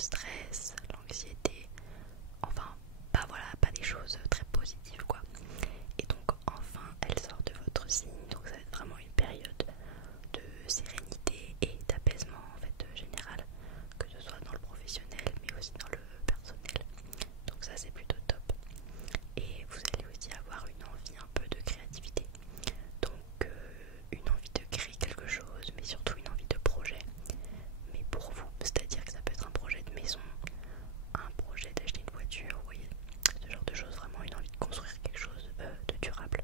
stress, l'anxiété, enfin pas des choses très positives quoi. Et donc enfin elle sort de votre signe, donc ça va être vraiment une période de sérénité et d'apaisement en fait général, que ce soit dans le professionnel mais aussi dans le personnel. Donc ça c'est plutôt top. Et vous allez aussi avoir une envie un peu de créativité. Donc une envie de créer quelque chose, mais surtout une envie de projet. Mais pour vous, c'est-à-dire que ça peut être un projet de maison, un projet d'acheter une voiture, vous voyez, ce genre de choses, vraiment une envie de construire quelque chose de durable.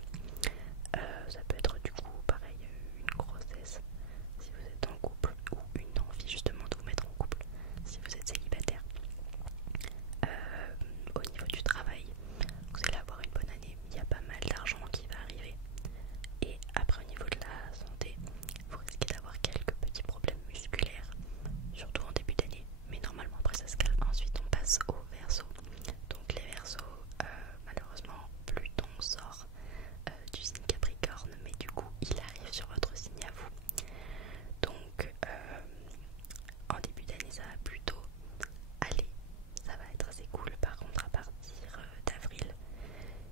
Ça peut être du coup pareil une grossesse si vous êtes en couple, ou une envie justement de vous mettre en couple si vous êtes célibataire. Au niveau du travail, vous allez avoir une bonne année, il y a pas mal d'argent qui va arriver. Et après au niveau de la santé, vous risquez d'avoir quelques petits problèmes musculaires, surtout en début d'année, mais normalement après ça se calme. Ensuite on passe au Verseau. Donc les Verseaux, malheureusement Pluton sort du signe Capricorne, mais du coup il arrive sur votre signe à vous. Donc en début d'année ça va plutôt aller, ça va être assez cool. Par contre à partir d'avril,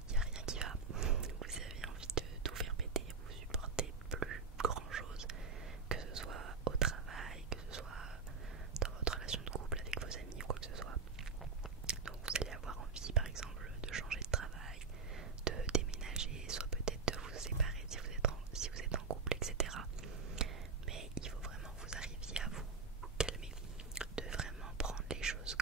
il n'y a rien qui va. Vous avez envie de tout faire péter, vous supportez plus grand chose, que ce soit au travail, que ce soit dans votre relation de couple avec vos amis ou quoi que ce soit. Donc vous allez avoir envie par exemple de changer de travail, de déménager, soit peut-être de vous séparer si vous êtes en couple, etc. Mais il faut vraiment que vous arriviez à vous calmer, de vraiment prendre les choses